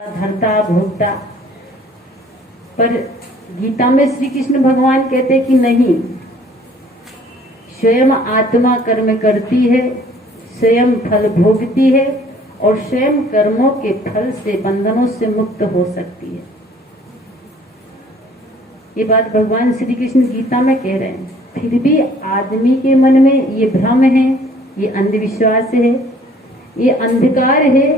धर्ता भोगता। पर गीता में श्री कृष्ण भगवान कहते हैं कि नहीं, स्वयं आत्मा कर्म करती है, स्वयं फल भोगती है और स्वयं कर्मों के फल से बंधनों से मुक्त हो सकती है। ये बात भगवान श्री कृष्ण गीता में कह रहे हैं। फिर भी आदमी के मन में ये भ्रम है, ये अंधविश्वास है, ये अंधकार है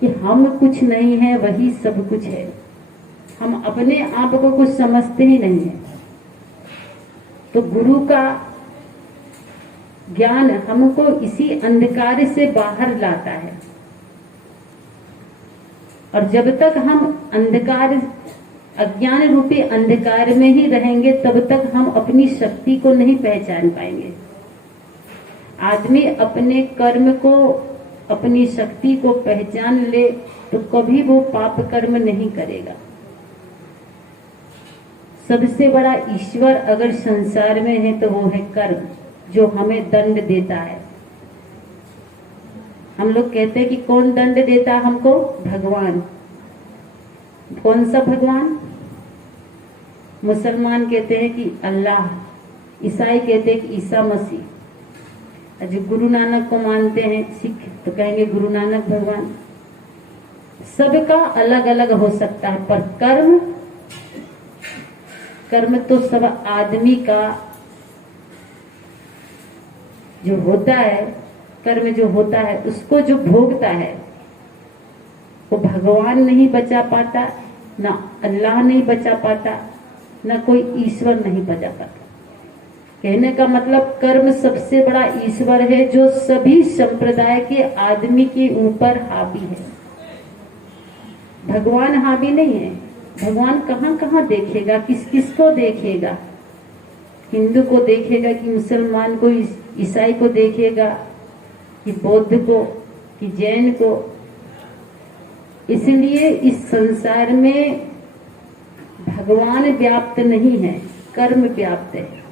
कि हम कुछ नहीं है, वही सब कुछ है। हम अपने आप को कुछ समझते ही नहीं है। तो गुरु का ज्ञान हमको इसी अंधकार से बाहर लाता है। और जब तक हम अंधकार, अज्ञान रूपी अंधकार में ही रहेंगे, तब तक हम अपनी शक्ति को नहीं पहचान पाएंगे। आदमी अपने कर्म को, अपनी शक्ति को पहचान ले तो कभी वो पाप कर्म नहीं करेगा। सबसे बड़ा ईश्वर अगर संसार में है तो वो है कर्म, जो हमें दंड देता है। हम लोग कहते हैं कि कौन दंड देता है हमको? भगवान। कौन सा भगवान? मुसलमान कहते हैं कि अल्लाह, ईसाई कहते हैं कि ईसा मसीह, जो गुरु नानक को मानते हैं सिख तो कहेंगे गुरु नानक भगवान। सबका अलग अलग हो सकता है, पर कर्म तो सब आदमी का जो होता है, कर्म जो होता है उसको जो भोगता है वो भगवान नहीं बचा पाता, ना अल्लाह नहीं बचा पाता, ना कोई ईश्वर नहीं बचा पाता। कहने का मतलब कर्म सबसे बड़ा ईश्वर है, जो सभी संप्रदाय के आदमी के ऊपर हावी है। भगवान हावी नहीं है। भगवान कहाँ कहाँ देखेगा, किस किस को देखेगा? हिंदू को देखेगा कि मुसलमान को, ईसाई को देखेगा कि बौद्ध को, कि जैन को। इसलिए इस संसार में भगवान व्याप्त नहीं है, कर्म व्याप्त है।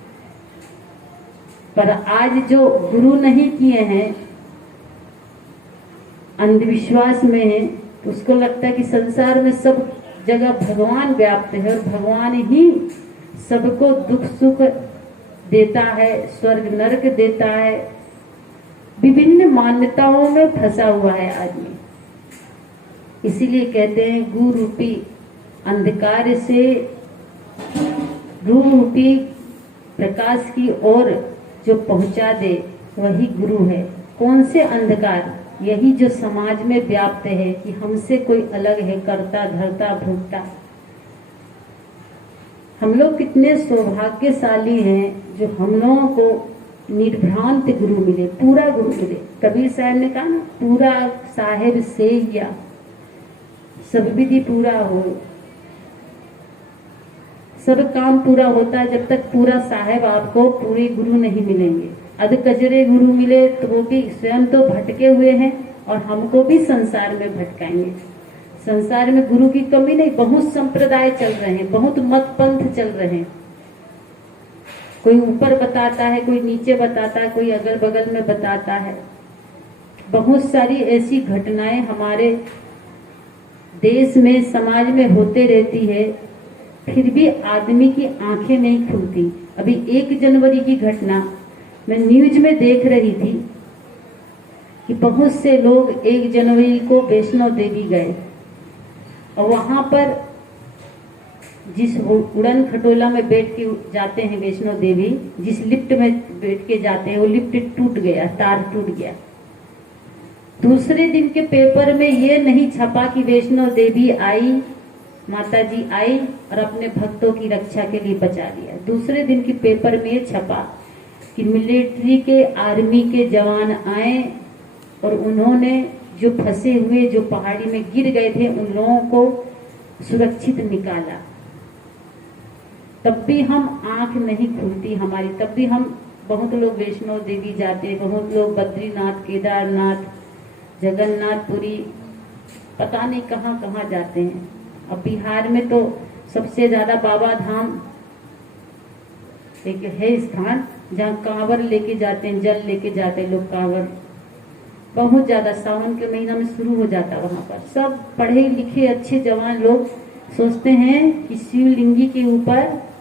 पर आज जो गुरु नहीं किए हैं, अंधविश्वास में है, तो उसको लगता है कि संसार में सब जगह भगवान व्याप्त है और भगवान ही सबको दुख सुख देता है, स्वर्ग नरक देता है। विभिन्न मान्यताओं में फंसा हुआ है आदमी। इसीलिए कहते हैं गुरु रूपी अंधकार से गुरु रूपी प्रकाश की ओर जो पहुंचा दे वही गुरु है। कौन से अंधकार? यही जो समाज में व्याप्त है कि हमसे कोई अलग है, करता धरता भोगता। हम लोग कितने सौभाग्यशाली हैं जो हम लोगों को निर्भ्रांत गुरु मिले, पूरा गुरु मिले। कबीर साहब ने कहा ना, पूरा साहेब से या सब विधि पूरा हो। सब काम पूरा होता है जब तक पूरा साहेब आपको पूरे गुरु नहीं मिलेंगे। अध कजरे गुरु मिले तो वो भी स्वयं तो भटके हुए हैं और हमको भी संसार में भटकाएंगे। संसार में गुरु की कमी नहीं, बहुत संप्रदाय चल रहे हैं, बहुत मत पंथ चल रहे हैं। कोई ऊपर बताता है, कोई नीचे बताता है, कोई अगल बगल में बताता है। बहुत सारी ऐसी घटनाएं हमारे देश में, समाज में होते रहती है, फिर भी आदमी की आंखें नहीं खुलती। अभी 1 जनवरी की घटना मैं न्यूज में देख रही थी कि बहुत से लोग 1 जनवरी को वैष्णो देवी गए और वहां पर जिस उड़न खटोला में बैठ के जाते हैं वैष्णो देवी, जिस लिफ्ट में बैठ के जाते हैं, वो लिफ्ट टूट गया, तार टूट गया। दूसरे दिन के पेपर में ये नहीं छपा कि वैष्णो देवी आई, माता जी आई और अपने भक्तों की रक्षा के लिए बचा लिया। दूसरे दिन के पेपर में ये छपा कि मिलिट्री के, आर्मी के जवान आए और उन्होंने जो फंसे हुए, जो पहाड़ी में गिर गए थे, उन लोगों को सुरक्षित निकाला। तब भी हम आंख नहीं खुलती हमारी। तब भी हम, बहुत लोग वैष्णो देवी जाते, बहुत लोग बद्रीनाथ, केदारनाथ, जगन्नाथपुरी, पता नहीं कहाँ कहाँ जाते हैं। अब बिहार में तो सबसे ज्यादा बाबा धाम एक है स्थान जहाँ कांवर लेके जाते हैं, जल लेके जाते हैं लोग कांवर। बहुत ज्यादा सावन के महीना में शुरू हो जाता। वहां पर सब पढ़े लिखे अच्छे जवान लोग सोचते हैं कि शिवलिंगी के ऊपर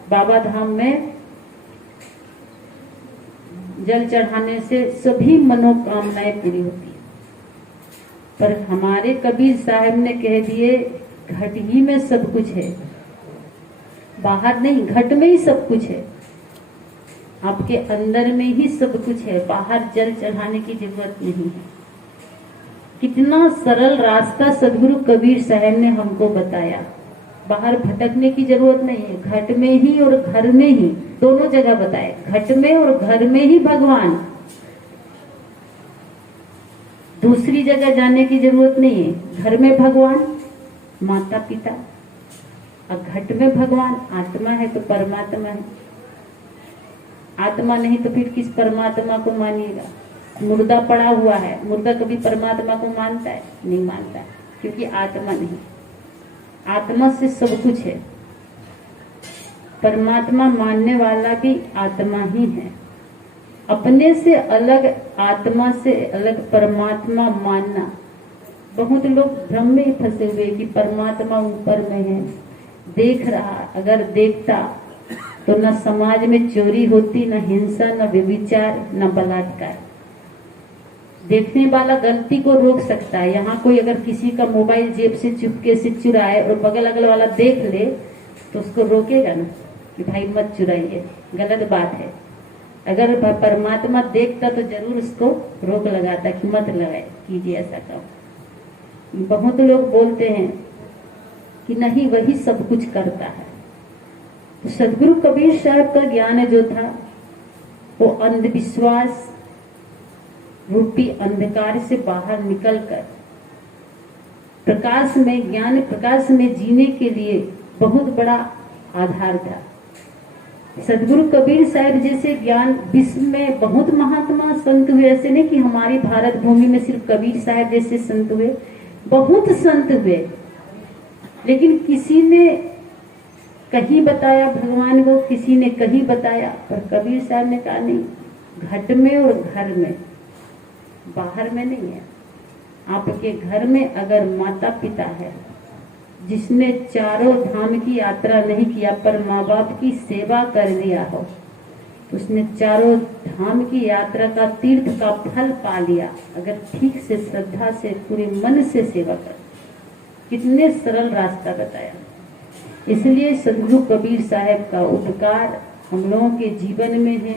बाबा धाम में जल चढ़ाने से सभी मनोकामनाएं पूरी होती है। पर हमारे कबीर साहब ने कह दिए घट ही में सब कुछ है, बाहर नहीं, घट में ही सब कुछ है, आपके अंदर में ही सब कुछ है, बाहर जल चढ़ाने की जरूरत नहीं है। कितना सरल रास्ता सदगुरु कबीर साहब ने हमको बताया। बाहर भटकने की जरूरत नहीं है, घट में ही और घर में ही, दोनों जगह बताए, घट में और घर में ही भगवान, दूसरी जगह जाने की जरूरत नहीं है। घर में भगवान माता पिता, और घट में भगवान आत्मा है तो परमात्मा है। आत्मा नहीं तो फिर किस परमात्मा को मानिएगा? मुर्दा पड़ा हुआ है, मुर्दा कभी परमात्मा को मानता है? नहीं मानता, क्योंकि आत्मा नहीं। आत्मा से सब कुछ है। परमात्मा मानने वाला भी आत्मा ही है। अपने से अलग आत्मा से अलग परमात्मा मानना, बहुत लोग भ्रम में ही फंसे हुए कि परमात्मा ऊपर में है, देख रहा। अगर देखता तो न समाज में चोरी होती, न हिंसा, न व्यभिचार, न बलात्कार। देखने वाला गलती को रोक सकता है। यहाँ कोई अगर किसी का मोबाइल जेब से चुपके से चुराए और बगल अगल वाला देख ले तो उसको रोकेगा ना कि भाई मत चुराइए, गलत बात है। अगर परमात्मा देखता तो जरूर उसको रोक लगाता कि मत लगाए, कीजिए ऐसा काम। बहुत लोग बोलते हैं कि नहीं, वही सब कुछ करता है। तो सदगुरु कबीर साहब का ज्ञान जो था वो अंधविश्वास रूपी अंधकार से बाहर निकलकर प्रकाश में, ज्ञान प्रकाश में जीने के लिए बहुत बड़ा आधार था। सदगुरु कबीर साहब जैसे ज्ञान विश्व में बहुत महात्मा संत हुए। ऐसे नहीं कि हमारी भारत भूमि में सिर्फ कबीर साहब जैसे संत हुए, बहुत संत हुए, लेकिन किसी ने कहीं बताया भगवान को, किसी ने कहीं बताया। पर कबीर साहब ने कहा नहीं, घट में और घर में, बाहर में नहीं है। आपके घर में अगर माता पिता है जिसने चारों धाम की यात्रा नहीं किया पर माँ बाप की सेवा कर दिया हो, तो उसने चारों धाम की यात्रा का तीर्थ का फल पा लिया। अगर ठीक से श्रद्धा से पूरे मन से सेवा कर, कितने सरल रास्ता बताया। इसलिए सदगुरु कबीर साहब का उपकार हम लोगों के जीवन में है।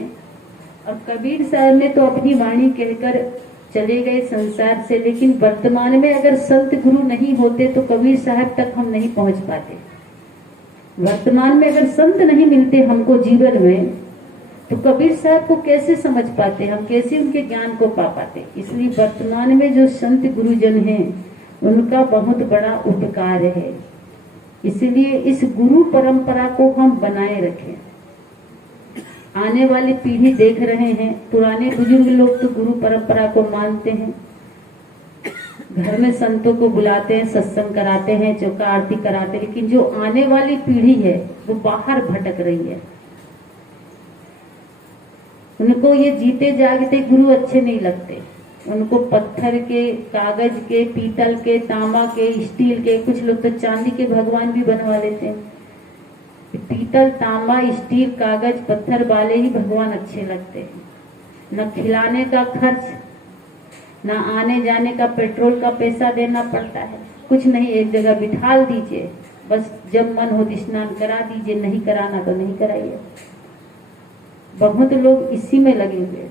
और कबीर साहब ने तो अपनी वाणी कहकर चले गए संसार से, लेकिन वर्तमान में अगर संत गुरु नहीं होते तो कबीर साहब तक हम नहीं पहुंच पाते। वर्तमान में अगर संत नहीं मिलते हमको जीवन में, तो कबीर साहब को कैसे समझ पाते, हम कैसे उनके ज्ञान को पा पाते। इसलिए वर्तमान में जो संत गुरुजन हैं उनका बहुत बड़ा उपकार है। इसलिए इस गुरु परंपरा को हम बनाए रखें। आने वाली पीढ़ी देख रहे हैं, पुराने बुजुर्ग लोग तो गुरु परंपरा को मानते हैं, घर में संतों को बुलाते हैं, सत्संग कराते हैं, चौका आरती कराते हैं, लेकिन जो आने वाली पीढ़ी है वो बाहर भटक रही है। उनको ये जीते जागते गुरु अच्छे नहीं लगते। उनको पत्थर के, कागज के, पीतल के, तांबा के, स्टील के, कुछ लोग तो चांदी के भगवान भी बनवा लेते हैं। पीतल, तांबा, स्टील, कागज, पत्थर वाले ही भगवान अच्छे लगते हैं। न खिलाने का खर्च, न आने जाने का पेट्रोल का पैसा देना पड़ता है, कुछ नहीं, एक जगह बिठा दीजिए, बस जब मन हो स्नान करा दीजिए, नहीं कराना तो नहीं कराइए। बहुत लोग इसी में लगे हुए।